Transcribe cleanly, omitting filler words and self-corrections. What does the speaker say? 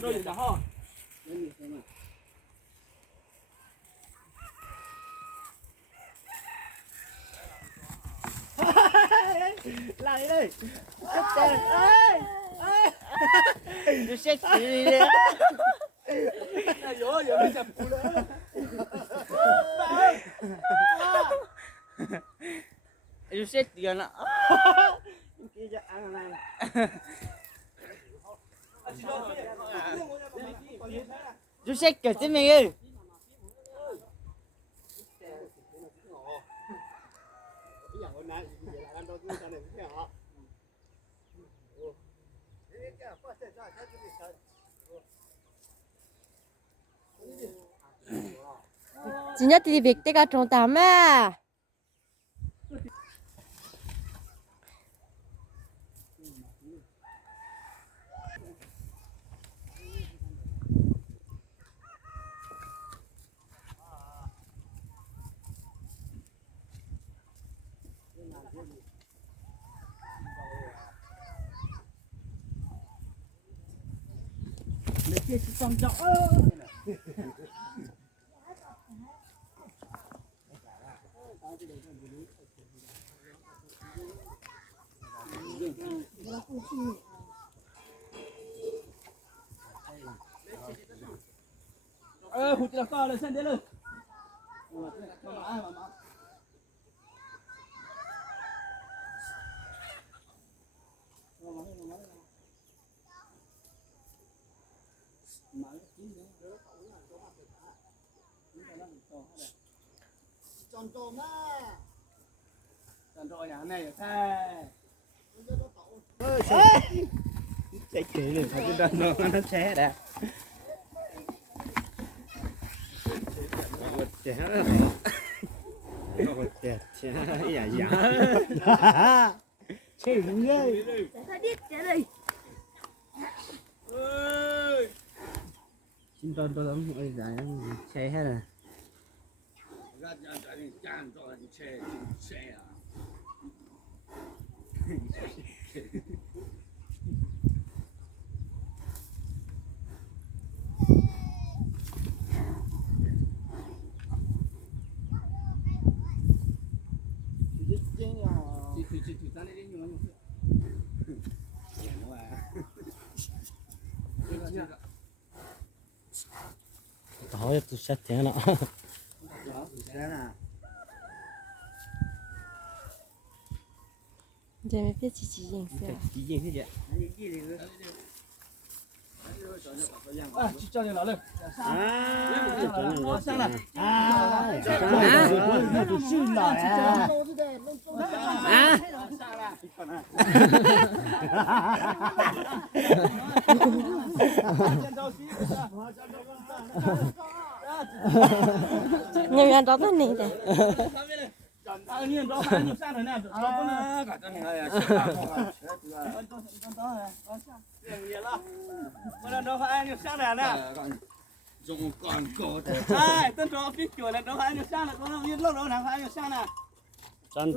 都有的哈。来嘞！就先吃了。哎呦，有没想哭了？就先吃了。你这安来。就先给这边个。今天弟弟别这个中大嘛。你这是放假啊！胡子高了，现在了。妈妈，妈妈。站住嘛！站住呀，那也太。Chạy kể lên phải cái đoạn nó xé đã. Trẻ trẻ dạ dạ. Chơi đúng ghê. Thôi biết cái này. Xin tôi lắm ơi dài xe hết rồi. Hỏi tôi sát thế nào. Giờ mới biết chỉ nhìn xem. Chỉ nhìn thế vậy. Cho nó lên. Sang nào. Tôi xin lại. Nhưng mà đó là này đấy. Anh nhìn đó, anh nhìn sang rồi nè. Cả cho này là đó phải anh nhìn sang này nè. Dùng còn cổ Ai, tên đó biết kiểu là đó phải anh nhìn sang là có biết lúc đó là phải anh nhìn sang nè. Chân